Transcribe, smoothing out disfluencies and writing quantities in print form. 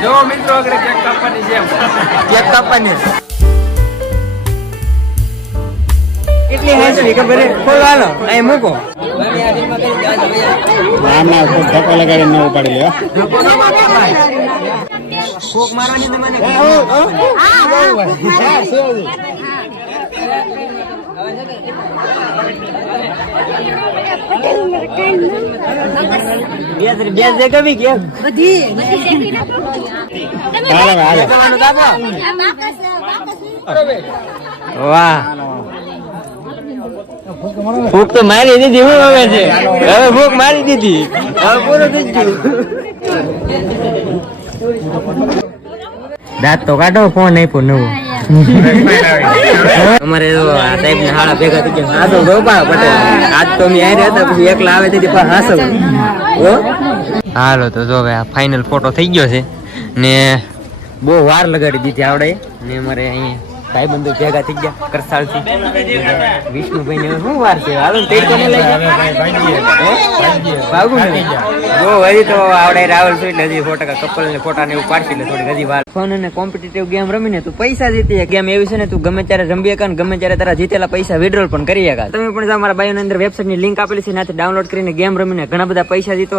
જો મિત્રો આગળ કેક કાપવાની છે કેક કાપવાની કેટલી હાંસવી ખબર છે ખોલો હાલો અહીં મૂકો ના ધક્કો લગાડી ન ઉપાડી લે કોક મારવાની તમને બેસ દે કભી કે બધી શેકી નાખો વાહ ભૂખ તો મારી દીધી હું હવે છે હવે ભૂખ મારી દીધી હવે પૂરું થઈ ગયું દાંત તો કાઢો ફોન આપ્યો નવો અમારે સાહેબ ને હાડા ભેગા થઈ ગયા હાસો ગોપા પટેલ આજ તો અમે આયા હતા પછી એકલા આવે તેથી પણ હાસો હાલો તો જો આ ફાઇનલ ફોટો થઈ ગયો છે ને બહુ વાર લગાડી દીધી આવડે ને અમારે અહીં ભાઈબંધો ભેગા થઈ ગયા કરસાળ થી વિષ્ણુભાઈ ને શું વાર છે હાલો તેડ કોને લઈ ગયા ભાગું ને જો હજી તો આવડે રાવલ છું એટલે હજી કપલ ને ફોટા ને એવું પાડશે એટલે થોડી હજી વાર ફોન અને કોમ્પિટિટિવ ગેમ રમીને તું પૈસા જીતી ગેમ એવી છે ને તું ગમે ત્યારે રમી શકા ને ગમે ત્યારે તારા જીતેલા પૈસા વિડ્રોલ પણ કરી શકા તમે પણ અમારા બાયો ની અંદર વેબસાઇટ ની લિંક આપેલી છે ત્યાંથી ડાઉનલોડ કરીને ગેમ રમીને ઘણા બધા પૈસા જીતો